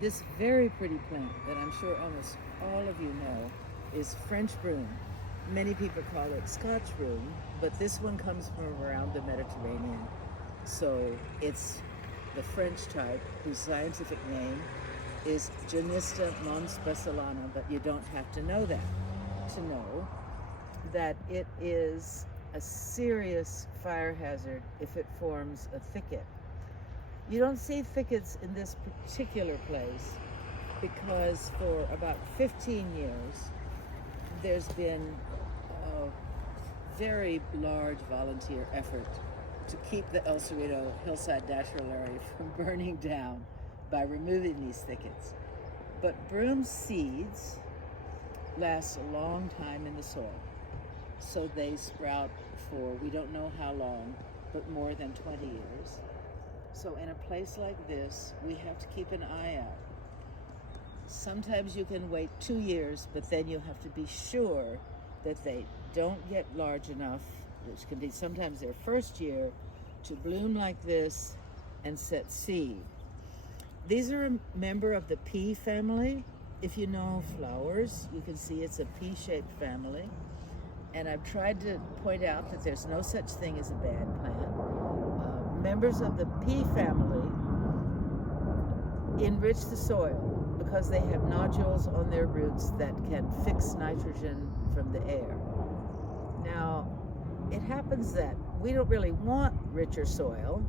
This very pretty plant that I'm sure almost all of you know is French broom. Many people call it Scotch broom, but this one comes from around the Mediterranean. So it's the French type, whose scientific name is Genista monspessulana, but you don't have to know that to know that it is a serious fire hazard if it forms a thicket. You don't see thickets in this particular place because for about 15 years there's been a very large volunteer effort to keep the El Cerrito hillside natural area from burning down by removing these thickets. But broom seeds last a long time in the soil. So they sprout for we don't know how long, but more than 20 years. So in a place like this, we have to keep an eye out. Sometimes you can wait 2 years, but then you have to be sure that they don't get large enough, which can be sometimes their first year, to bloom like this and set seed. These are a member of the pea family. If you know flowers, you can see it's a pea-shaped family. And I've tried to point out that there's no such thing as a bad plant. Members of the pea family enrich the soil because they have nodules on their roots that can fix nitrogen from the air. Now, it happens that we don't really want richer soil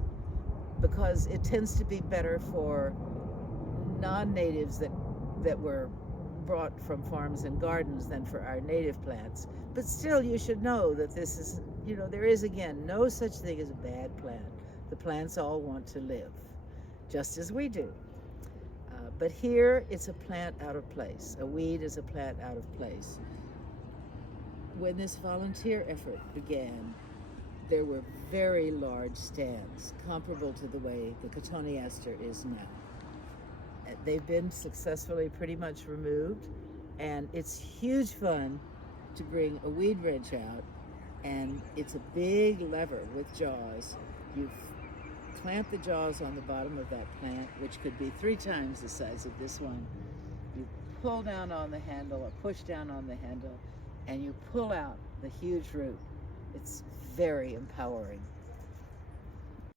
because it tends to be better for non-natives that were brought from farms and gardens than for our native plants. But still, you should know that this is, there is, again, no such thing as a bad plant. The plants all want to live, just as we do. But here, it's a plant out of place. A weed is a plant out of place. When this volunteer effort began, there were very large stands, comparable to the way the cotoneaster is now. They've been successfully pretty much removed, and it's huge fun to bring a weed wrench out, and it's a big lever with jaws. You clamp the jaws on the bottom of that plant, which could be 3 times the size of this one. You pull down on the handle or push down on the handle, and you pull out the huge root. It's very empowering.